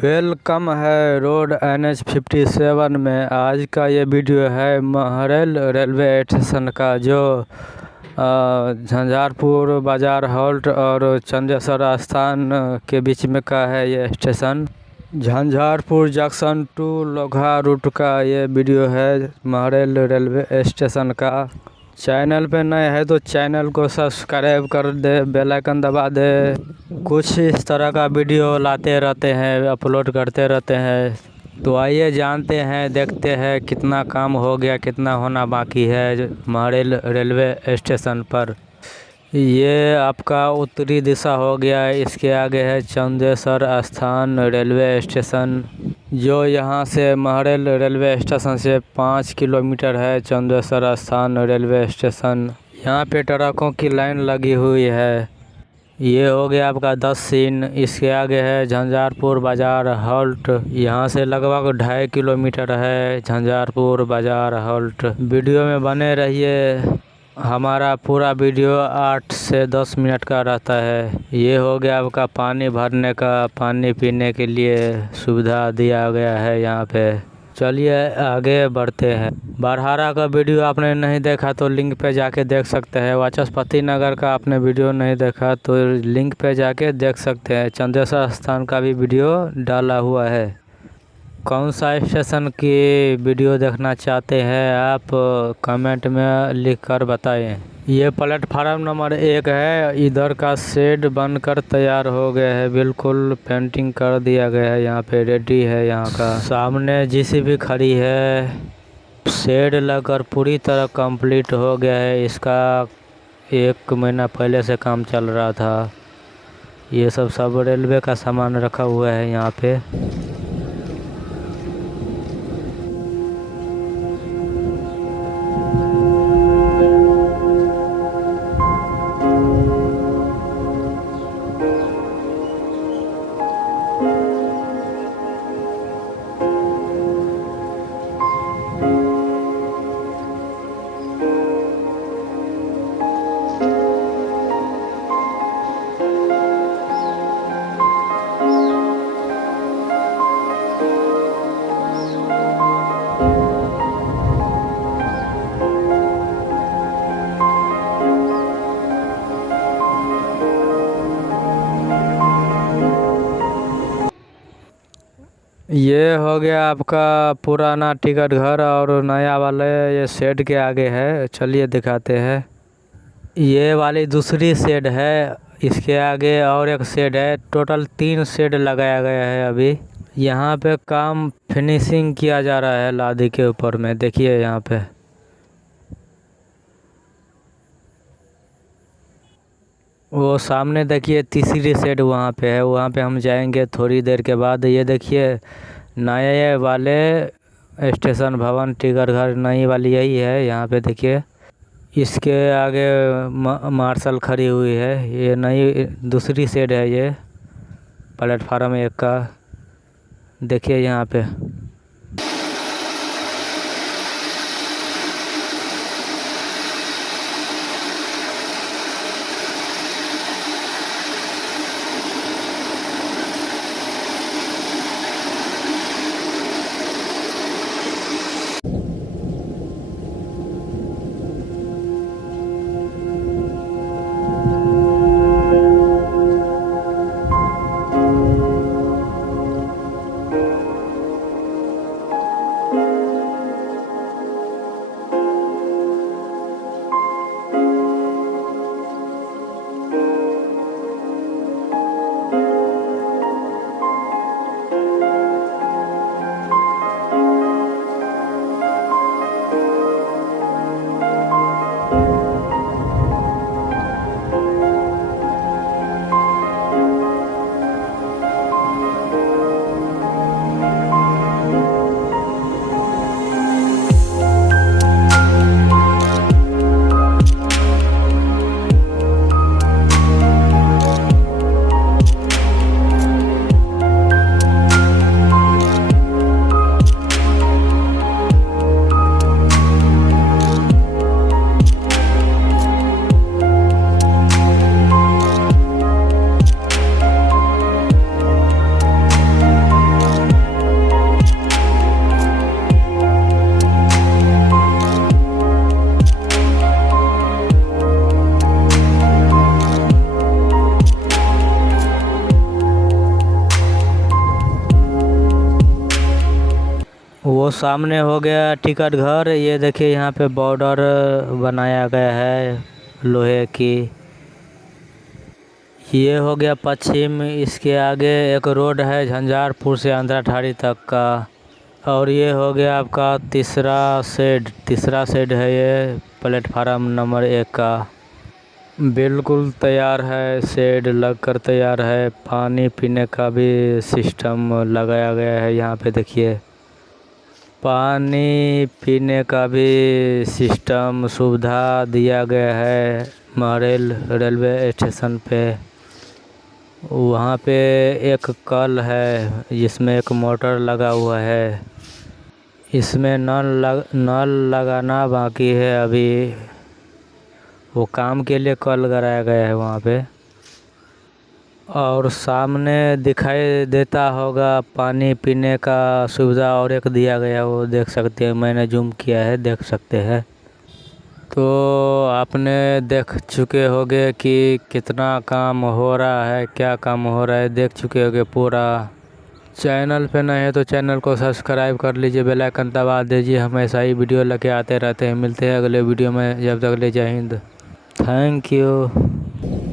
Welcome है road NH57 में। आज का ये वीडियो है महरैल रेलवे स्टेशन का, जो झंझारपुर बाजार हॉल्ट और चंदेश्वर स्थान के बीच में का है। ये station Jhanjharpur junction to Logha route का ये वीडियो है महरैल रेलवे स्टेशन का। चैनल पे नए है तो चैनल को सब्सक्राइब कर दे, बेल आइकन दबा दे। कुछ इस तरह का वीडियो लाते रहते हैं, अपलोड करते रहते हैं। तो आइए जानते हैं, देखते हैं कितना काम हो गया, कितना होना बाकी है महरैल रेलवे स्टेशन पर। ये आपका उत्तरी दिशा हो गया। इसके आगे है चंदेश्वर स्थान रेलवे स्टेशन, जो यहाँ से महरैल रेलवे स्टेशन से 5 किलोमीटर है। चंदेश्वर स्थान रेलवे स्टेशन, यहाँ पे ट्रकों की लाइन लगी हुई है। ये हो गया आपका 10 सीन। इसके आगे है झंझारपुर बाजार हॉल्ट, यहाँ से लगभग 2.5 किलोमीटर है झंझारपुर बाजार हॉल्ट। वीडियो में बने रहिए, हमारा पूरा वीडियो 8 से 10 मिनट का रहता है। ये हो गया आपका पानी भरने का, पानी पीने के लिए सुविधा दिया गया है यहाँ पे। चलिए आगे बढ़ते हैं। बरहारा का वीडियो आपने नहीं देखा तो लिंक पे जाके देख सकते हैं। वाचस्पति नगर का आपने वीडियो नहीं देखा तो लिंक पे जाके देख सकते हैं। चंदेश्वर स्थान का भी वीडियो डाला हुआ है। कौन सा स्टेशन की वीडियो देखना चाहते हैं आप कमेंट में लिख कर बताएं। ये प्लेटफार्म नंबर 1 है। इधर का शेड बनकर तैयार हो गया है, बिल्कुल पेंटिंग कर दिया गया है, यहाँ पे रेडी है। यहाँ का सामने JCB खड़ी है। शेड लगकर पूरी तरह कंप्लीट हो गया है। इसका 1 महीना पहले से काम चल रहा था। ये सब रेलवे का सामान रखा हुआ है यहाँ पे। ये हो गया आपका पुराना टिकट घर और नया वाले ये शेड के आगे है। चलिए दिखाते हैं। ये वाली दूसरी शेड है, इसके आगे और एक शेड है। टोटल 3 शेड लगाया गया है। अभी यहाँ पे काम फिनिशिंग किया जा रहा है लादी के ऊपर में। देखिए यहाँ पे वो सामने देखिए तीसरी शेड वहाँ पे है, वहाँ पे हम जाएंगे थोड़ी देर के बाद। ये देखिए नए वाले स्टेशन भवन टिकट घर नई वाली यही है। यहाँ पे देखिए इसके आगे मार्शल खड़ी हुई है। ये नई दूसरी शेड है, ये प्लेटफार्म 1 का। देखिए यहाँ पे सामने हो गया टिकट घर। ये देखिए यहाँ पे बॉर्डर बनाया गया है लोहे की। ये हो गया पश्चिम। इसके आगे एक रोड है झंझारपुर से अंधराठाड़ी तक का। और ये हो गया आपका तीसरा शेड है ये प्लेटफार्म नंबर 1 का। बिल्कुल तैयार है, शेड लगकर तैयार है। पानी पीने का भी सिस्टम लगाया गया है यहाँ पे देखिए। पानी पीने का भी सिस्टम सुविधा दिया गया है महरेल रेलवे स्टेशन पे। वहाँ पे एक कल है जिसमें एक मोटर लगा हुआ है। इसमें नल लगाना बाकी है अभी। वो काम के लिए कल कराया गया है वहाँ पे। और सामने दिखाई देता होगा पानी पीने का सुविधा और एक दिया गया, वो देख सकते हैं। मैंने जूम किया है, देख सकते हैं। तो आपने देख चुके होंगे कि कितना काम हो रहा है, क्या काम हो रहा है, देख चुके होंगे पूरा। चैनल पे नए हैं तो चैनल को सब्सक्राइब कर लीजिए, बेल आइकन दबा दीजिए। हमेशा ही वीडियो लेके आते रहते हैं। मिलते हैं अगले वीडियो में, जब तक ले जय हिंद। Thank you.